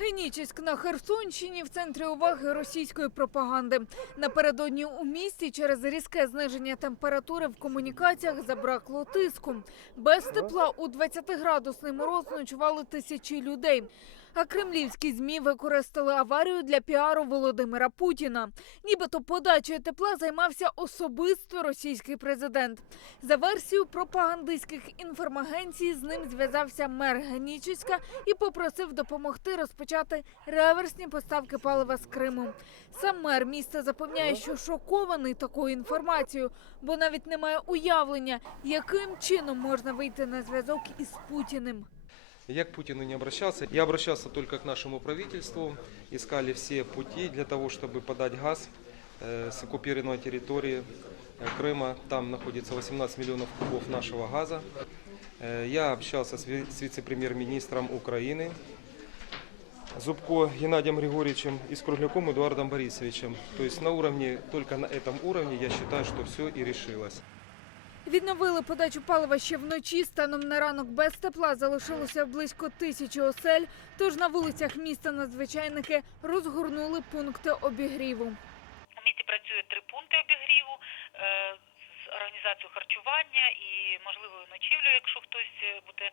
Генічеськ на Херсонщині в центрі уваги російської пропаганди. Напередодні у місті через різке зниження температури в комунікаціях забракло тиску. Без тепла у 20-градусний мороз ночували тисячі людей. А кремлівські змі використали аварію для піару Володимира Путіна. Нібито подачею тепла займався особисто російський президент. За версією пропагандистських інформагенцій з ним зв'язався мер Генічеська і попросив допомогти розпочати реверсні поставки палива з Криму. Сам мер міста запевняє, що шокований такою інформацією, бо навіть не має уявлення, яким чином можна вийти на зв'язок із Путіним. Я к Путину не обращался. Я обращался только к нашему правительству. Искали все пути для того, чтобы подать газ э, с оккупированной территории э, Крыма. Там находится 18 миллионов кубов нашего газа. Э, Я общался с ви- с вице-премьер-министром Украины Зубко Геннадием Григорьевичем и с Кругляком Эдуардом Борисовичем. То есть на уровне, только на этом уровне я считаю, что все и решилось. Відновили подачу палива ще вночі. Станом на ранок без тепла залишилося близько тисячі осель. Тож на вулицях міста надзвичайники розгорнули пункти обігріву. У місті працює три пункти обігріву е, з організацією харчування і можливою ночівлею, якщо хтось е, буде е,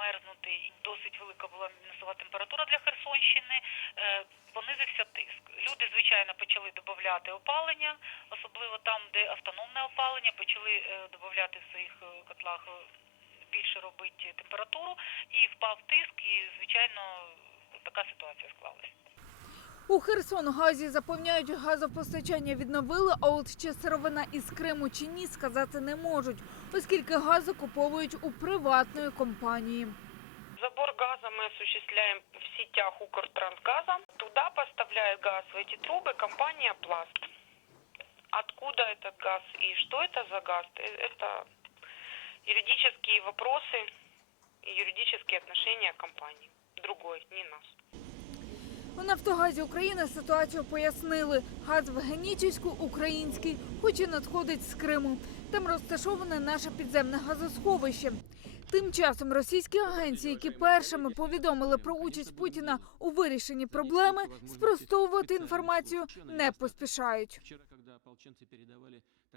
мерзнути. Досить велика була мінусова температура для Херсонщини. Понизився тиск. Звичайно, почали додати опалення, особливо там, де автономне опалення, почали е, додати в своїх е, котлах е, більше робити температуру, і впав тиск, і звичайно така ситуація склалася. У Херсонгазі запевняють, газопостачання відновили, а от чи сировина із Криму чи ні, сказати не можуть, оскільки газ окуповують у приватної компанії. Забор газа мы осуществляем в сетях Укртрансгаза. Туда поставляет газ в эти трубы компания Пласт. Откуда этот газ и что это за газ, э, это юридические вопросы и юридические отношения компании. Другой, не нас. У Нафтогазі України ситуацію пояснили. Газ в Генічеську український, хоч і надходить з Криму. Там розташоване наше підземне газосховище. Тим часом російські агенції, які першими повідомили про участь Путіна у вирішенні проблеми, спростовувати інформацію не поспішають.